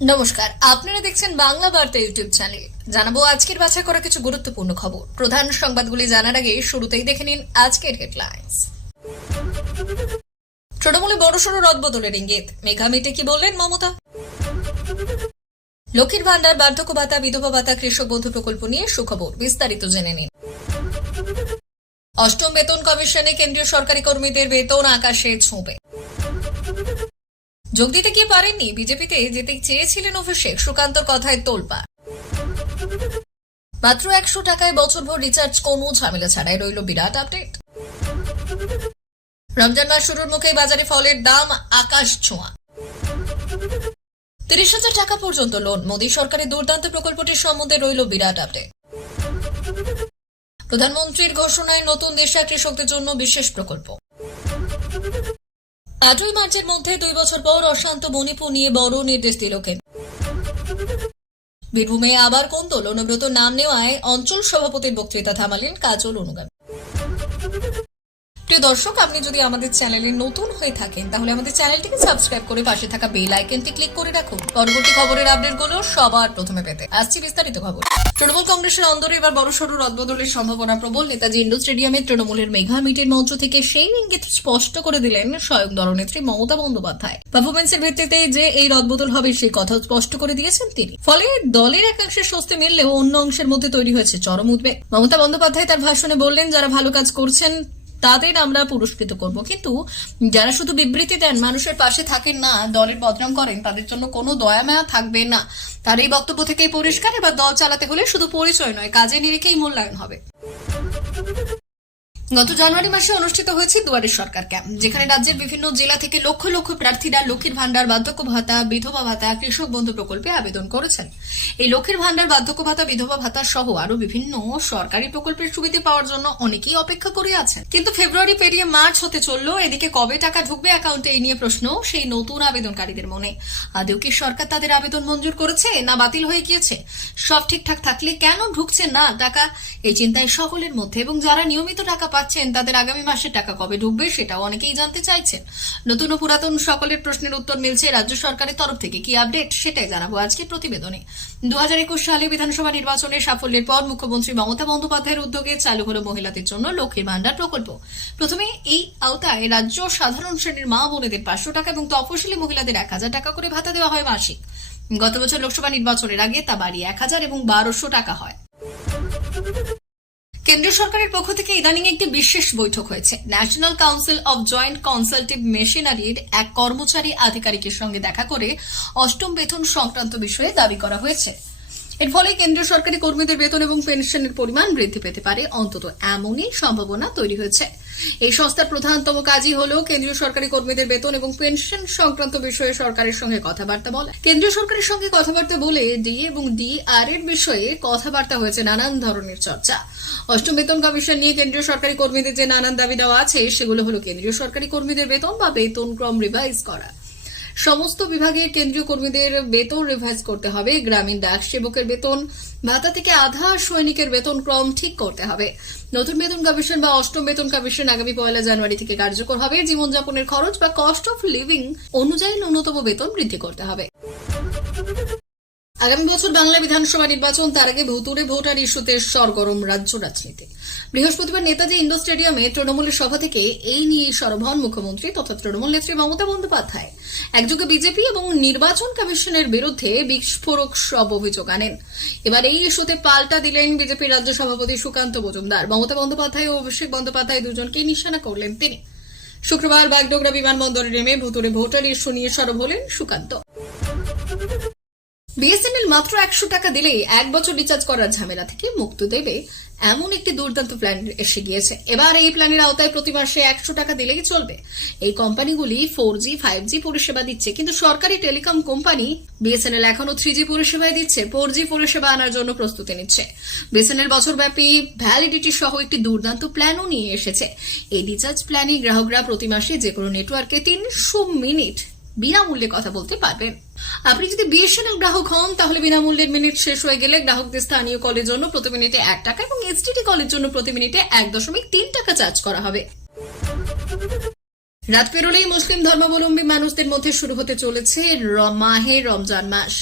নমস্কার, আপনারা দেখছেন বাংলা বার্তা ইউটিউব চ্যানেল। জানাবো আজকের বাছাই করা কিছু গুরুত্বপূর্ণ খবর। প্রধান সংবাদগুলি জানার আগে শুরুতেই দেখে নিন আজকের হেডলাইন্স। তৃণমূলে বড়সড় রদবদলের ইঙ্গিত, মেঘা মিটে কি বললেন মমতা? লক্ষ্মীর ভান্ডার, বার্ধক্য ভাতা, বিধবা ভাতা, কৃষক বন্ধু প্রকল্প নিয়ে সুখবর, বিস্তারিত জেনে নিন। অষ্টম বেতন কমিশনে কেন্দ্রীয় সরকারি কর্মীদের বেতন আকাশে ছোঁবে। যোগ দিতে গিয়ে পারেননি, বিজেপিতে যেতে চেয়েছিলেন অভিষেক, সুকান্তর কথায় তোলপাড়। মাত্র 100 টাকায় বছরভর রিচার্জ, কোনো ঝামেলা ছাড়াই রইল বিরাট আপডেট। রমজান মাস শুরুর মুখে বাজারে ফলের দাম আকাশ ছোঁয়া। 30,000 টাকা পর্যন্ত লোন, মোদী সরকারের দুর্দান্ত প্রকল্পটির সম্বন্ধে রইল বিরাট আপডেট। প্রধানমন্ত্রীর ঘোষণায় নতুন দেশে কৃষকদের জন্য বিশেষ প্রকল্প। 8ই মার্চের মধ্যে 2 বছর পর অশান্ত মণিপুর নিয়ে বড় নির্দেশ দিল কেন্দ্র। বীরভূমে আবার কোন্দল, অনুব্রত নাম নেওয়ায় অঞ্চল সভাপতির বক্তৃতা থামালেন কাজল অনুগামী। প্রিয় দর্শক, আপনি যদি আমাদের চ্যানেলে নতুন হয়ে থাকেন তাহলে আমাদের চ্যানেলটিকে সাবস্ক্রাইব করে পাশে থাকা বেল আইকনটি ক্লিক করে রাখুন পরবর্তী খবরের আপডেটগুলো সবার প্রথমে পেতে। আসছি বিস্তারিত খবর। তৃণমূল কংগ্রেসের অন্দরে এবার বড়সড় রদবদলের সম্ভাবনা প্রবল। নেতাজি ইন্ডোর স্টেডিয়ামে তৃণমূলের মেঘা মিটের মঞ্চ থেকে সেই ইঙ্গিত স্পষ্ট করে দিলেন স্বয়ং দলনেত্রী মমতা বন্দ্যোপাধ্যায়। পারফরমেন্সের ভিত্তিতে যে এই রদবদল হবে সেই কথা স্পষ্ট করে দিয়েছেন তিনি। ফলে দলের একাংশের স্বস্তি মিললেও অন্য অংশের মধ্যে তৈরি হয়েছে চরম উদ্বেগ। মমতা বন্দ্যোপাধ্যায় তার ভাষণে বললেন, যারা ভালো কাজ করছেন তাদের আমরা পুরস্কৃত করব, কিন্তু যারা শুধু বিবৃতি দেন, মানুষের পাশে থাকেন না, দলের বদনাম করেন, তাদের জন্য কোনো দয়া মায়া থাকবে না। তার এই বক্তব্য থেকেই পরিষ্কার, এবার দল চালাতে হলে শুধু পরিচয় নয়, কাজে নিরিখেই মূল্যায়ন হবে। গত জানুয়ারি মাসে অনুষ্ঠিত হয়েছে দুয়ারে সরকার ক্যাম্প, যেখানে রাজ্যের বিভিন্ন জেলা থেকে লক্ষ লক্ষ প্রার্থীরা লক্ষ্মীর ভান্ডার, বার্ধক্য ভাতা, বিধবা ভাতা, কৃষক বন্ধু প্রকল্পে আবেদন করেছেন। এই লক্ষ্মীর ভান্ডার, বার্ধক্য ভাতা, বিধবা ভাতা সহ আরো বিভিন্ন সরকারি প্রকল্পের সুবিধা পাওয়ার জন্য অনেকেই অপেক্ষা করে আছেন। কিন্তু ফেব্রুয়ারি পেরিয়ে মার্চ হতে চললো, এদিকে কবে টাকা ঢুকবে অ্যাকাউন্টে, এই নিয়ে প্রশ্ন সেই নতুন আবেদনকারীদের মনে। আদৌ কি সরকার তাদের আবেদন মঞ্জুর করেছে না বাতিল হয়ে গিয়েছে? সব ঠিকঠাক থাকলে কেন ঢুকছে না টাকা, এই চিন্তায় সকলের মধ্যে। এবং যারা নিয়মিত টাকা পাচ্ছেন তাদের আগামী মাসে টাকা কবে ঢুকবে সেটাও অনেকেই জানতে চাইছেন। নতুন ও পুরাতন সকলের প্রশ্নের উত্তর মিলছে রাজ্য সরকারের তরফ থেকে। কি আপডেট সেটাই জানাবো আজকের প্রতিবেদনে। 2021 সালে বিধানসভা নির্বাচনে সাফল্যের পর মুখ্যমন্ত্রী মমতা বন্দ্যোপাধ্যায়ের উদ্যোগে চালু হলো মহিলাদের জন্য লক্ষ্মীর ভান্ডার প্রকল্প। প্রথমে এই আওতায় রাজ্য সাধারণ শ্রেণীর মা বোনেদের 500 টাকা এবং তফসিলি মহিলাদের 1000 টাকা করে ভাতা দেওয়া হয় মাসিক। গত বছর লোকসভা নির্বাচনের আগে তা বাড়িয়ে 1000 এবং 1200 টাকা হয়। কেন্দ্রীয় সরকারের পক্ষ থেকে ইদানিং একটি বিশেষ বৈঠক হয়েছে। National council of joint consultative মেশিনারির এক কর্মচারী আধিকারিকের সঙ্গে দেখা করে অষ্টম বেতন সংক্রান্ত বিষয়ে দাবি করা হয়েছে। এর ফলে কেন্দ্রীয় সরকারি কর্মীদের বেতন এবং পেনশনের পরিমাণ বৃদ্ধি পেতে পারে, অন্তত এমনই সম্ভাবনা তৈরি হয়েছে। এই সংস্থার প্রধানতম কাজই হল কেন্দ্রীয় সরকারি কর্মীদের বেতন এবং পেনশন সংক্রান্ত বিষয়ে সরকারের সঙ্গে কথাবার্তা বলা। কেন্দ্রীয় সরকারের সঙ্গে কথাবার্তা বলে ডি এবং ডিআর এর বিষয়ে কথাবার্তা হয়েছে, নানান ধরনের চর্চা। অষ্টম বেতন কমিশন নিয়ে কেন্দ্রীয় সরকারি কর্মীদের যে নানান দাবি দেওয়া আছে সেগুলো হলো কেন্দ্রীয় সরকারি কর্মীদের বেতন বা বেতন ক্রম রিভাইজ করা, সমস্ত বিভাগের কেন্দ্রীয় কর্মীদের বেতন রিভাইজ করতে হবে, গ্রামীণ ডাক সেবকের বেতন ভাতা থেকে আধা, সৈনিকের বেতন ক্রম ঠিক করতে হবে। নতুন বেতন কমিশন বা অষ্টম বেতন কমিশন আগামী 1 জানুয়ারি থেকে কার্যকর হবে। জীবনযাপনের খরচ বা কস্ট অফ লিভিং অনুযায়ী ন্যূনতম বেতন বৃদ্ধি করতে হবে। আগামী বছর বাংলা বিধানসভা নির্বাচন, তার আগে ভুতুড়ে ভোটার ইস্যুতে সরগরম রাজ্য রাজনীতি। বৃহস্পতিবার নেতাজি ইন্ডোর স্টেডিয়ামে তৃণমূলের সভা থেকে এই নিয়ে সরব হন মুখ্যমন্ত্রী তথা তৃণমূল নেত্রী মমতা বন্দ্যোপাধ্যায়। একযোগে বিজেপি এবং নির্বাচন কমিশনের বিরুদ্ধে বিস্ফোরক সব অভিযোগ আনেন। এবার এই ইস্যুতে পাল্টা দিলেন বিজেপির রাজ্য সভাপতি সুকান্ত মজুমদার। মমতা বন্দ্যোপাধ্যায় ও অভিষেক বন্দ্যোপাধ্যায় দুজনকে নিশানা করলেন তিনি। শুক্রবার বাগডোগরা বিমানবন্দরে নেমে ভুতুড়ে ভোটার ইস্যু নিয়ে সরব হলেন সুকান্ত। বিএসএনএল মাত্র 100 টাকা দিলেই 1 বছর রিচার্জ করার ঝামেলা থেকে মুক্তি দেবে, এমন একটি দুর্দান্ত প্ল্যান এসে গিয়েছে। এবার এই প্ল্যানের আওতায় প্রতি মাসে 100 টাকা দিলেই চলবে। এই কোম্পানিগুলি 4G 5G পরিষেবা দিচ্ছে, কিন্তু সরকারি টেলিকম কোম্পানি বিএসএনএল এখনো 3G পরিষেবায় দিচ্ছে, 4G পরিষেবা আনার জন্য প্রস্তুতি নিচ্ছে। বিএসএনএল বছরব্যাপী ভ্যালিডিটি সহ একটি দুর্দান্ত প্ল্যানও নিয়ে এসেছে। এই রিচার্জ প্ল্যানে গ্রাহকরা প্রতি মাসে যে কোনো নেটওয়ার্কে 300 মিনিট বিনামূল্যে কথা বলতে পারবেন। আপনি যদি বিএসএনএল গ্রাহক হন তাহলে বিনামূল্যের মিনিট শেষ হয়ে গেলে গ্রাহকদের স্থানীয় কলের জন্য প্রতি মিনিটে 1 টাকা এবং এসটিডি কলের জন্য প্রতি মিনিটে 1.3 টাকা চার্জ করা হবে। রাত পেরোলেই মুসলিম ধর্মাবলম্বী মানুষদের মধ্যে শুরু হতে চলেছে মাহে রমজান মাস।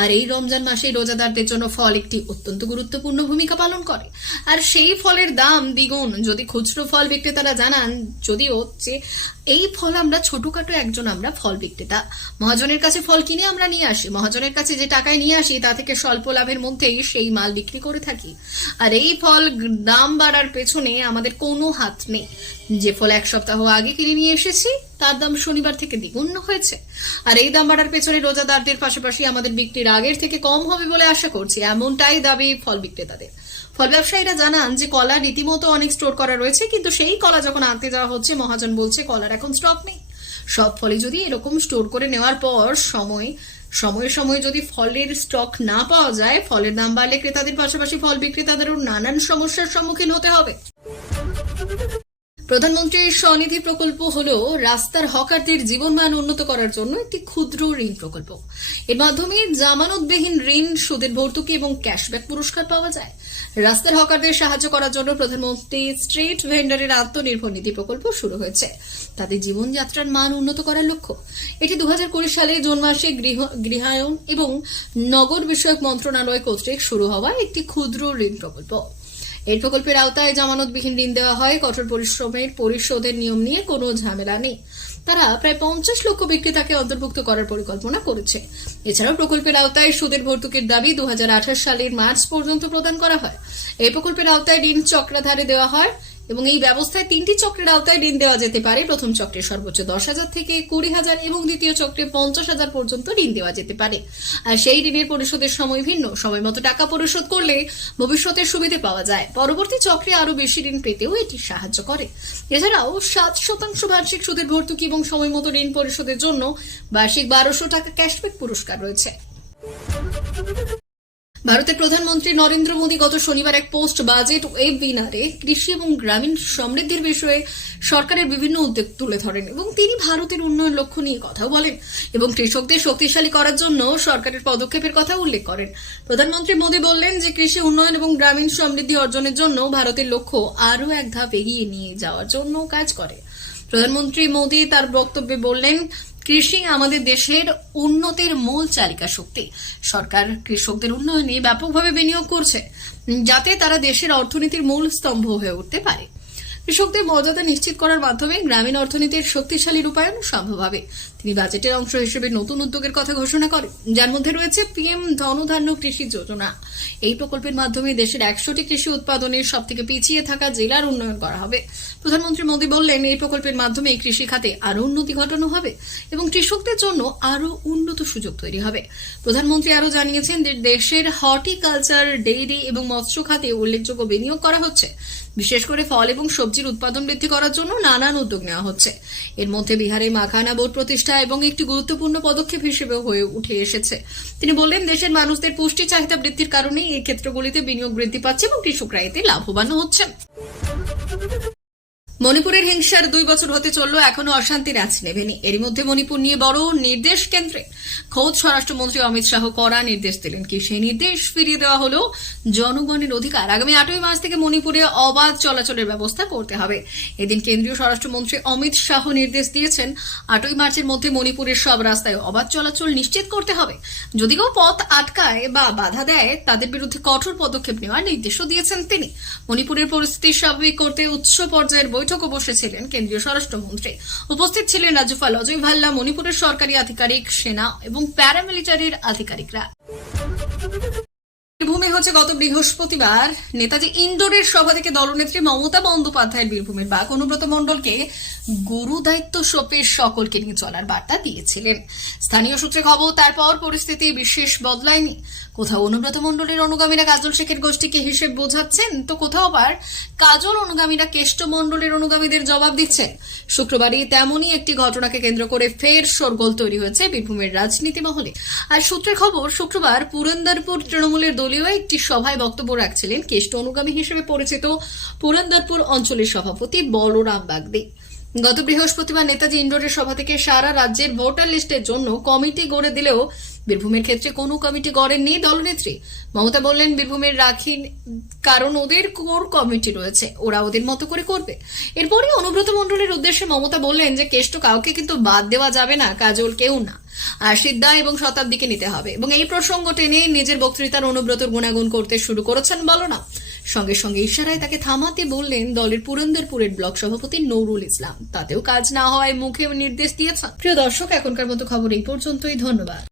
আর এই রমজান মাসে রোজাদারদের জন্য ফল একটি অত্যন্ত গুরুত্বপূর্ণ ভূমিকা পালন করে। আর সেই ফলের দাম দ্বিগুণ যদি খুচরো ফল বিক্রেতারা জানান, যদিও যে এই ফল আমরা ছোটখাটো আমরা ফল বিক্রেতা, মহাজনের কাছে ফল কিনে আমরা নিয়ে আসি, মহাজনের কাছে যে টাকায় নিয়ে আসি তা থেকে স্বল্প লাভের মধ্যেই সেই মাল বিক্রি করে থাকি। আর এই ফল দাম বাড়ার পেছনে আমাদের কোনো হাত নেই। যে ফল এক সপ্তাহ আগে কিনে নিয়ে এসেছি তার দাম শনিবার থেকে দ্বিগুণ হয়েছে। আর এই দাম বাড়ার পেছনে রোজাদারদের পাশাপাশি আমাদের বিক্রির আগের থেকে কম হবে বলে আশা করছি, এমনটাই দাবি ফল বিক্রেতাদের। ফল ব্যবসায়ীরা জানান যে কলা রীতিমতো অনেক স্টোর করা রয়েছে, কিন্তু সেই কলা যখন আনতে যাওয়া হচ্ছে মহাজন বলছে কলার এখন স্টক নেই। সব ফলে যদি এরকম স্টোর করে নেওয়ার পর সময়ে সময়ে যদি ফলের স্টক না পাওয়া যায়, ফলের দাম বাড়লে ক্রেতাদের পাশাপাশি ফল বিক্রেতাদেরও নানান সমস্যার সম্মুখীন হতে হবে। প্রধানমন্ত্রীর স্বনিধি প্রকল্প হলো রাস্তার হকারদের জীবনমান উন্নত করার জন্য একটি ক্ষুদ্র ঋণ প্রকল্প। এর মাধ্যমে জামানতবিহীন ঋণ, সুদের ভর্তুকি এবং ক্যাশব্যাক পুরস্কার পাওয়া যায়। রাস্তার হকারদের সাহায্য করার জন্য প্রধানমন্ত্রী স্ট্রিট ভেন্ডারের আত্মনির্ভর নিধি প্রকল্প শুরু হয়েছে, তাদের জীবনযাত্রার মান উন্নত করার লক্ষ্য। এটি 2020 সালে জুন মাসে গৃহায়ন এবং নগর বিষয়ক মন্ত্রণালয় কর্তৃক শুরু হওয়া একটি ক্ষুদ্র ঋণ প্রকল্প। এই প্রকল্পের আওতায় জামানতবিহীন ঋণ দেওয়া হয়। কঠোর পরিশ্রমের পরিশোধের নিয়ম নিয়ে কোনো ঝামেলা নেই। তারা প্রায় 50 লক্ষ বিক্রেতাকে অন্তর্ভুক্ত করার পরিকল্পনা করেছে। এছাড়াও প্রকল্পের আওতায় সুদের ভর্তুকির দাবি 2028 সালের মার্চ পর্যন্ত প্রদান করা হয়। এই প্রকল্পের আওতায় ঋণ চক্রাধারে দেওয়া হয় এবং এই ব্যবস্থায় 3টি চক্রের আওতায় ঋণ দেওয়া যেতে পারে। প্রথম চক্রে সর্বোচ্চ 10,000 থেকে 20,000 এবং দ্বিতীয় চক্রে 50,000 পর্যন্ত ঋণ দেওয়া যেতে পারে। আর সেই ঋণের পরিশোধের সময় ভিন্ন, সময় মতো টাকা পরিশোধ করলে ভবিষ্যতের সুবিধা পাওয়া যায়। পরবর্তী চক্রে আরো বেশি ঋণ পেতেও এটি সাহায্য করে। এছাড়াও 7% বার্ষিক সুদের ভর্তুকি এবং সময় মতো ঋণ পরিশোধের জন্য বার্ষিক 1200 টাকা ক্যাশব্যাক পুরস্কার রয়েছে। ভারতের প্রধানমন্ত্রী নরেন্দ্র মোদী গত শনিবার এক পোস্ট বাজেট ওয়েবিনারে কৃষি এবং গ্রামীণ সমৃদ্ধির বিষয়ে সরকারের বিভিন্ন উদ্যোগ তুলে ধরেন এবং তিনি ভারতের উন্নয়ন লক্ষ্য নিয়ে কথাও বলেন এবং কৃষকদের শক্তিশালী করার জন্য সরকারের পদক্ষেপের কথা উল্লেখ করেন। প্রধানমন্ত্রী মোদী বললেন যে কৃষি উন্নয়ন এবং গ্রামীণ সমৃদ্ধি অর্জনের জন্য ভারতের লক্ষ্য আরও এক ধাপ এগিয়ে নিয়ে যাওয়ার জন্য কাজ করে। প্রধানমন্ত্রী মোদী তার বক্তব্যে বললেন, কৃষি আমাদের দেশের উন্নতির মূল চালিকা শক্তি। সরকার কৃষকদের উন্নয়নে ব্যাপকভাবে বিনিয়োগ করছে, যাতে তারা দেশের অর্থনীতির মূল স্তম্ভ হয়ে উঠতে পারে। কৃষকদের মর্যাদা নিশ্চিত করার মাধ্যমে গ্রামীণ অর্থনীতির শক্তিশালী রূপায়ণ সম্ভব হবে। তিনি বাজেটের অংশ হিসেবে নতুন উদ্যোগের কথা ঘোষণা করেন, যার মধ্যে রয়েছে পিএম ধনধান্য কৃষি যোজনা। এই প্রকল্পের মাধ্যমে দেশের 100টি কৃষি উৎপাদনের সবথেকে পিছিয়ে থাকা জেলার উন্নয়ন করা হবে। প্রধানমন্ত্রী মোদী বললেন, এই প্রকল্পের মাধ্যমে কৃষি খাতে আরো উন্নতি ঘটানো হবে এবং কৃষকদের জন্য আরো উন্নত সুযোগ তৈরি হবে। প্রধানমন্ত্রী আরো জানিয়েছেন যে দেশের হর্টিকালচার, ডেইরি এবং মৎস্য খাতে উল্লেখযোগ্য বিনিয়োগ করা হচ্ছে। বিশেষ করে ফল এবং সবজির উৎপাদন বৃদ্ধি করার জন্য নানান উদ্যোগ নেওয়া হচ্ছে। এর মধ্যে বিহারে মাখানা বোর্ড প্রতিষ্ঠা এবং একটি গুরুত্বপূর্ণ পদক্ষেপ হিসেবে হয়ে উঠে এসেছে। তিনি বললেন, দেশের মানুষদের পুষ্টি চাহিদা বৃদ্ধির কারণে এই ক্ষেত্রগুলিতে বিনিয়োগ বৃদ্ধি পাচ্ছে এবং কৃষকরা এতে লাভবান হচ্ছেন। মণিপুরের হিংসার 2 বছর হতে চলল, এখনো অশান্তির আঁচ নেভেনি। এরই মধ্যে মণিপুর নিয়ে বড় নির্দেশ কেন্দ্রে। খোদ স্বরাষ্ট্রমন্ত্রী অমিত শাহ কড়া নির্দেশ দিলেন। কি সেই নির্দেশ? ফিরিয়ে দেওয়া হলো জনগণের অধিকার। আগামী 8ই মার্চ থেকে মণিপুরে অবাধ চলাচলের ব্যবস্থা করতে হবে। এদিন কেন্দ্রীয় স্বরাষ্ট্রমন্ত্রী অমিত শাহ নির্দেশ দিয়েছেন, 8ই মার্চের মধ্যে মণিপুরের সব রাস্তায় অবাধ চলাচল নিশ্চিত করতে হবে। যদি কেউ পথ আটকায় বা বাধা দেয়, তাদের বিরুদ্ধে কঠোর পদক্ষেপ নেওয়ার নির্দেশও দিয়েছেন তিনি। মণিপুরের পরিস্থিতি স্বাভাবিক করতে উচ্চ পর্যায়ের বৈঠকও বসেছিলেন কেন্দ্রীয় স্বরাষ্ট্রমন্ত্রী। উপস্থিত ছিলেন রাজ্যপাল অজয় ভাল্লা, মণিপুরের সরকারি আধিকারিক, সেনা এবং প্যারামিলিটারির আধিকারিকরা। বীরভূমে হচ্ছে গত বৃহস্পতিবার নেতাজি ইন্ডোরের সভা থেকে দলনেত্রী মমতা বন্দ্যোপাধ্যায়ের বীরভূমের বাক অনুব্রত মণ্ডলকে গুরু দায়িত্ব সপে সকলকে নিয়ে চলার বার্তা দিয়েছিলেন। স্থানীয় সূত্রে খবর, তারপর পরিস্থিতি বিশেষ বদলায়নি। কোথাও অনুব্রত মণ্ডলের অনুগামীরা কাজল শেখের গোষ্ঠীকে হিসেব বোঝাচ্ছেন, তো কোথাও আবার কাজল অনুগামীরা কেষ্ট মণ্ডলের অনুগামীদের জবাব দিচ্ছেন। শুক্রবারই তেমনই একটি ঘটনাকে কেন্দ্র করে ফের শোরগোল তৈরি হয়েছে বীরভূমের রাজনীতি মহলে। আর সূত্রের খবর, শুক্রবার পুরন্দরপুর তৃণমূলের দলীয় একটি সভায় বক্তব্য রাখছিলেন কেষ্ট অনুগামী হিসেবে পরিচিত পুরন্দরপুর অঞ্চলের সভাপতি বলরাম বাগদি। গত বৃহস্পতিবার নেতাজি ইন্ডোরের সভা থেকে সারা রাজ্যের ভোটার লিস্টের জন্য কমিটি গড়ে দিলেও বীরভূমের ক্ষেত্রে কোনো কমিটি গড়েননি দলনেত্রী। মমতা বললেন, বীরভূমের রাখি কারণ ওদের কোর কমিটি রয়েছে, ওরা ওদের মতো করে করবে। এরপরে অনুব্রত মণ্ডলের উদ্দেশ্যে মমতা বললেন যে কেষ্ট কাউকে কিন্তু বাদ দেওয়া যাবে না, কাজল কেউ না, আর সিদ্ধা এবং শতাব্দীকে নিতে হবে। এবং এই প্রসঙ্গ টেনে নিজের বক্তৃতার অনুব্রতর গুণাগুণ করতে শুরু করেছেন বলনা। সঙ্গে সঙ্গে ইশারায় তাকে থামাতে বললেন দলের পুরন্দরপুরের ব্লক সভাপতি নুরুল ইসলাম। তাতেও কাজ না হওয়ায় মুখে নির্দেশ দিয়েছেন। প্রিয় দর্শক, এখনকার মতো খবর এই পর্যন্তই। ধন্যবাদ।